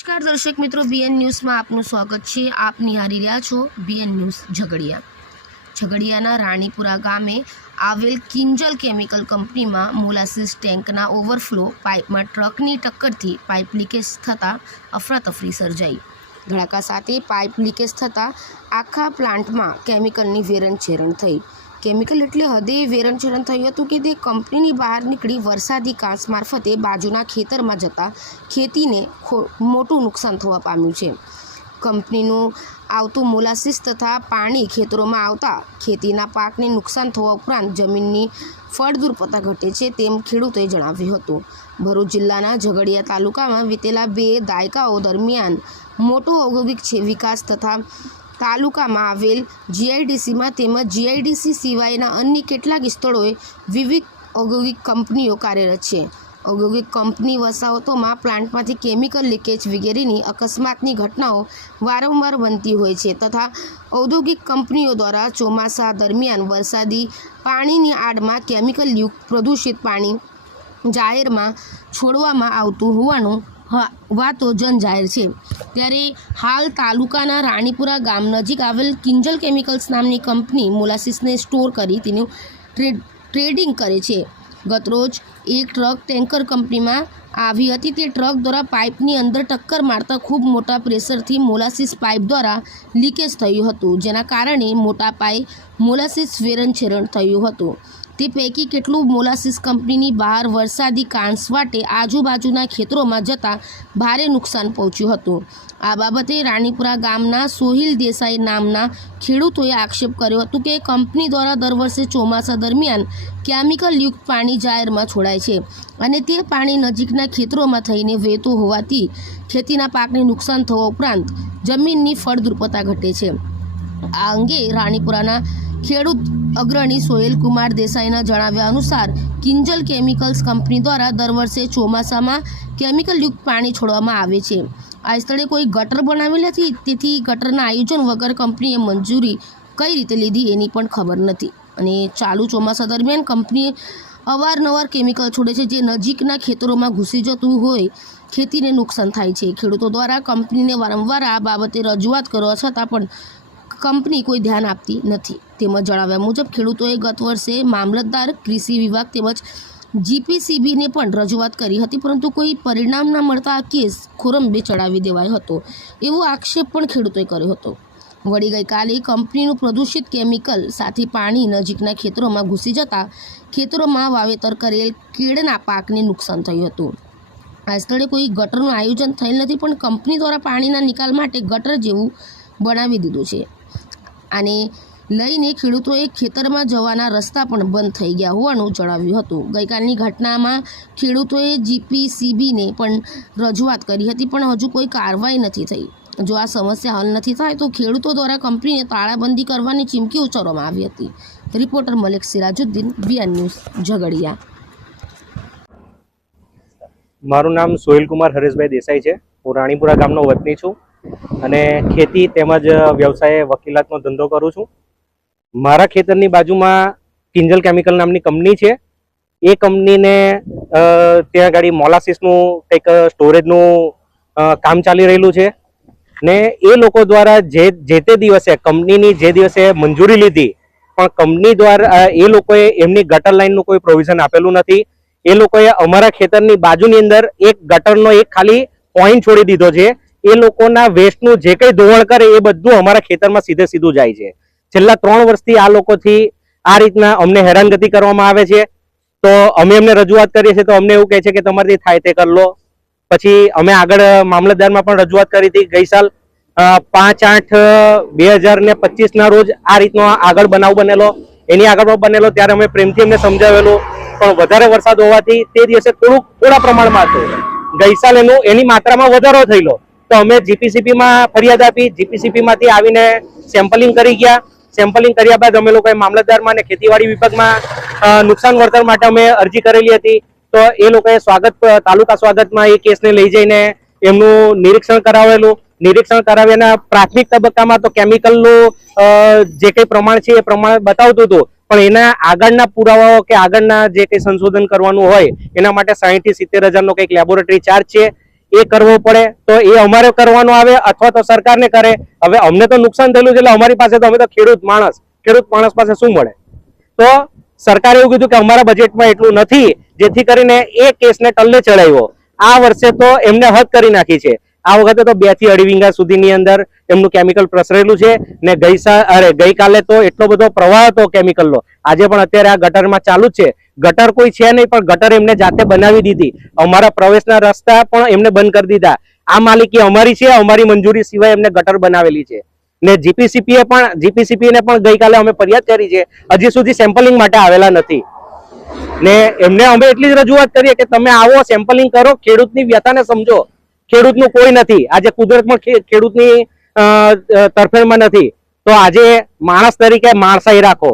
નમસ્કાર દર્શક મિત્રો, બીએન ન્યૂઝમાં આપનું સ્વાગત છે। આપ નિહાળી રહ્યા છો બીએન ન્યૂઝ ઝઘડિયા। ઝઘડિયાના રાણીપુરા ગામે આવેલ કિંજલ કેમિકલ કંપનીમાં મોલાસીસ ટેન્કના ઓવરફ્લો પાઇપમાં ટ્રકની ટક્કરથી પાઇપ લીકેજ થતાં અફરાતફરી સર્જાઈ। ધડાકા સાથે પાઇપ લીકેજ થતાં આખા પ્લાન્ટમાં કેમિકલની વેરણછેરણ થઈ। કેમિકલ એટલે હદે વેરણછેરણ થયું હતું કે તે કંપનીની બહાર નીકળી વરસાદી કાંસ મારફતે બાજુના ખેતરમાં જતાં ખેતીને મોટું નુકસાન થવા પામ્યું છે। કંપનીનું આવતું મોલાસીસ તથા પાણી ખેતરોમાં આવતા ખેતીના પાકને નુકસાન થવા ઉપરાંત જમીનની ફળદ્રુપતા ઘટે છે તેમ ખેડૂતોએ જણાવ્યું હતું। ભરૂચ જિલ્લાના ઝઘડિયા તાલુકામાં વિતેલા 2 દાયકાઓ દરમિયાન મોટો ઔદ્યોગિક વિકાસ તથા તાલુકામાં આવેલ જીઆઈડીસીમાં તેમજ જીઆઈડીસી સિવાયના અન્ય કેટલાક સ્થળોએ વિવિધ ઔદ્યોગિક કંપનીઓ કાર્યરત છે। ઔદ્યોગિક કંપની વસાહતોમાં પ્લાન્ટમાંથી કેમિકલ લીકેજ વગેરેની અકસ્માતની ઘટનાઓ વારંવાર બનતી હોય છે તથા ઔદ્યોગિક કંપનીઓ દ્વારા ચોમાસા દરમિયાન વરસાદી પાણીની આડમાં કેમિકલયુક્ત પ્રદૂષિત પાણી જાહેરમાં છોડવામાં આવતું હોવાનું વાતો જનજાહેર છે। ત્યારે હાલ તાલુકાના રાણીપુરા ગામ નજીક આવેલ કિંજલ કેમિકલ્સ નામની કંપની મોલાસીસને સ્ટોર કરી તેનું ટ્રેડિંગ કરે છે। ગતરોજ એક ટ્રક ટેન્કર કંપનીમાં આવી હતી। તે ટ્રક દ્વારા પાઇપની અંદર ટક્કર મારતા ખૂબ મોટા પ્રેશરથી મોલાસીસ પાઇપ દ્વારા લીકેજ થયું હતું, જેના કારણે મોટા પાયે મોલાસીસ વેરણછેરણ થયું હતું। તે પૈકી કેટલું મોલાસીસ કંપનીની બહાર વરસાદી કાંસ વાટે આજુબાજુના ખેતરોમાં જતાં ભારે નુકસાન પહોંચ્યું હતું। આ બાબતે રાણીપુરા ગામના સોહિલ દેસાઈ નામના ખેડૂતોએ આક્ષેપ કર્યો હતો કે કંપની દ્વારા દર વર્ષે ચોમાસા દરમિયાન કેમિકલયુક્ત પાણી જાહેરમાં છોડાય છે અને તે પાણી નજીકના ખેતરોમાં થઈને વહેતું હોવાથી ખેતીના પાકને નુકસાન થવા ઉપરાંત જમીનની ફળદ્રુપતા ઘટે છે। આ અંગે રાણીપુરાના ખેડૂત અગ્રણી સોહેલ કુમાર દેસાઈના જણાવ્યા અનુસાર કિંજલ કેમિકલ્સ કંપની દ્વારા દર વર્ષે ચોમાસામાં કેમિકલયુક્ત પાણી છોડવામાં આવે છે। આ સ્થળે કોઈ ગટર બનાવેલ નથી, તેથી ગટરના આયોજન વગર કંપનીએ મંજૂરી કઈ રીતે લીધી એની પણ ખબર નથી અને ચાલુ ચોમાસા દરમિયાન કંપનીએ અવારનવાર કેમિકલ છોડે છે, જે નજીકના ખેતરોમાં ઘૂસી જતું હોય ખેતીને નુકસાન થાય છે। ખેડૂતો દ્વારા કંપનીને વારંવાર આ બાબતે રજૂઆત કરવા છતાં પણ કંપની કોઈ ધ્યાન આપતી નથી। તેમજ જણાવ્યા મુજબ ખેડૂતોએ ગત વર્ષે મામલતદાર, કૃષિ વિભાગ તેમજ જીપીસીબીને પણ રજૂઆત કરી હતી, પરંતુ કોઈ પરિણામ ન મળતા આ કેસ ખોરંભે ચડાવી દેવાયો હતો એવો આક્ષેપ પણ ખેડૂતોએ કર્યો હતો। વળી ગઈકાલે કંપનીનું પ્રદૂષિત કેમિકલ સાથે પાણી નજીકના ખેતરોમાં ઘૂસી જતાં ખેતરોમાં વાવેતર કરેલ કેળના પાકને નુકસાન થયું હતું। આ સ્થળે કોઈ ગટરનું આયોજન થયેલ નથી, પણ કંપની દ્વારા પાણીના નિકાલ માટે ગટર જેવું બનાવી દીધું છે। આને લઈને ખેડૂતોએ ખેતરમાં જવાના રસ્તા પણ બંધ થઈ ગયા હોવાનું જણાવ્યું હતું। ગઈકાલની ઘટનામાં ખેડૂતોએ જીપીસીબીને પણ રજૂઆત કરી હતી, પણ હજુ કોઈ કાર્યવાહી નથી થઈ। જો આ સમસ્યા હલ નથી થાય તો ખેડૂતો દ્વારા કંપનીને તાળાબંધી કરવાની ચીમકી ઉચ્ચારવામાં આવી હતી। Reporter Malik Sirajuddin, BN news Jhagadia. મારું નામ સોહિલ કુમાર હરેશભાઈ દેસાઈ છે। હું રાણીપુરા ગામનો વતની છું અને ખેતી તેમજ વ્યવસાય વકીલાતનો ધંધો કરું છું। મારા ખેતરની બાજુમાં કિંજલ કેમિકલ નામની કંપની છે। એ કંપનીને ત્યાં ગાડી મોલાસીસનું કંઈક સ્ટોરેજનું કામ ચાલી રહેલું છે ને એ લોકો દ્વારા જે તે દિવસે કંપનીની જે દિવસે મંજૂરી લીધી, પણ કંપની દ્વારા એ લોકોએ એમની ગટર લાઇનનું કોઈ પ્રોવિઝન આપેલું નથી। એ લોકોએ અમારા ખેતરની બાજુની અંદર એક ગટરનો એક ખાલી પોઈન્ટ છોડી દીધો છે। એ લોકોના વેસ્ટનું જે કંઈ ધોવાણ કરે એ બધું અમારા ખેતરમાં સીધે સીધું જાય છે। છેલ્લા 3 વર્ષથી આ લોકોથી આ રીતના અમને હેરાનગતિ કરવામાં આવે છે। તો અમે એમને રજૂઆત કરીએ છીએ તો અમને એવું કહે છે કે તમારાથી થાય તે કરી લો। પછી અમે આગળ મામલતદારમાં પણ રજૂઆત કરી હતી। ગઈ સાલ 5/8/2025ના રોજ આ રીતનો આગળ બનાવ બનેલો, એની આગળ બનેલો ત્યારે અમે પ્રેમથી એમને સમજાવેલું, પણ વધારે વરસાદ હોવાથી તે દિવસે થોડા પ્રમાણમાં હતું। ગઈ સાલ એની માત્રામાં વધારો થયેલો તો અમે જીપીસીબીમાં ફરિયાદ આપી। જીપીસીબીમાંથી આવીને સેમ્પલિંગ કરી ગયા। સેમ્પલિંગ કર્યા બાદ અમે લોકોએ મામલતદારમાં અને ખેતીવાડી વિભાગમાં નુકસાન વળતર માટે અમે અરજી કરેલી હતી। તો એ લોકોએ તાલુકા સ્વાગતમાં એ કેસને લઈ જઈને એમનું નિરીક્ષણ કરાવેલું। નિરીક્ષણ કરાવ્યાના પ્રાથમિક તબક્કામાં તો કેમિકલનું જે કંઈ પ્રમાણ છે એ પ્રમાણ બતાવતું હતું, પણ એના આગળના પુરાવાઓ કે આગળના જે કંઈ સંશોધન કરવાનું હોય એના માટે 60 થી 70 હજારનો કંઈક લેબોરેટરી ચાર્જ છે। એ કરવો પડે તો એ અમારે કરવાનો આવે અથવા તો સરકારને કરે. હવે અમને તો નુકસાન થયેલું છે એટલે અમારી પાસે તો અમે તો ખેડૂત માણસ પાસે શું મળે? તો સરકારે એવું કીધું કે અમારા બજેટમાં એટલું નથી, જેથી કરીને એ કેસને ટલ્લે ચડાવ્યો. આ વર્ષે તો એમને હદ કરી નાખી છે. આ વખતે તો 2 થી 2.5 વીઘા સુધીની અંદર એમનું કેમિકલ પ્રસરેલું છે ને ગઈકાલે તો એટલો બધો પ્રવાહ હતો કેમિકલનો. આજે પણ અત્યારે આ ગટરમાં ચાલુ જ છે. ગટર કોઈ છે નહીં, પણ ગટર એમને જાતે બનાવી દીધી. અમારા પ્રવેશના રસ્તા પણ એમને બંધ કરી દીધા. આ માલિકી અમારી છે, અમારી મંજૂરી સિવાય એમને ગટર બનાવેલી છે. ને જીપીસીપી ને પણ ગઈકાલે અમે ફરિયાદ કરી છે, હજી સુધી સેમ્પલિંગ માટે આવેલા નથી. ને એમને અમે એટલી જ રજૂઆત કરીએ કે તમે આવો, સેમ્પલિંગ કરો, ખેડૂતની વ્યથાને સમજો. ખેડૂતનું કોઈ નથી, આજે કુદરત પણ ખેડૂતની તરફેણમાં નથી. તો આજે માણસ તરીકે માણસાઈ રાખો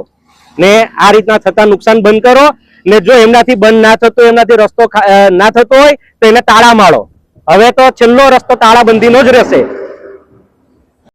ને આ રીતના થતા નુકસાન બંધ કરો. ને જો એમનાથી બંધ ના થતો, એમનાથી રસ્તો ના થતો હોય તો એને તાળા મારો. હવે તો છેલ્લો રસ્તો તાળાબંધીનો જ રહેશે.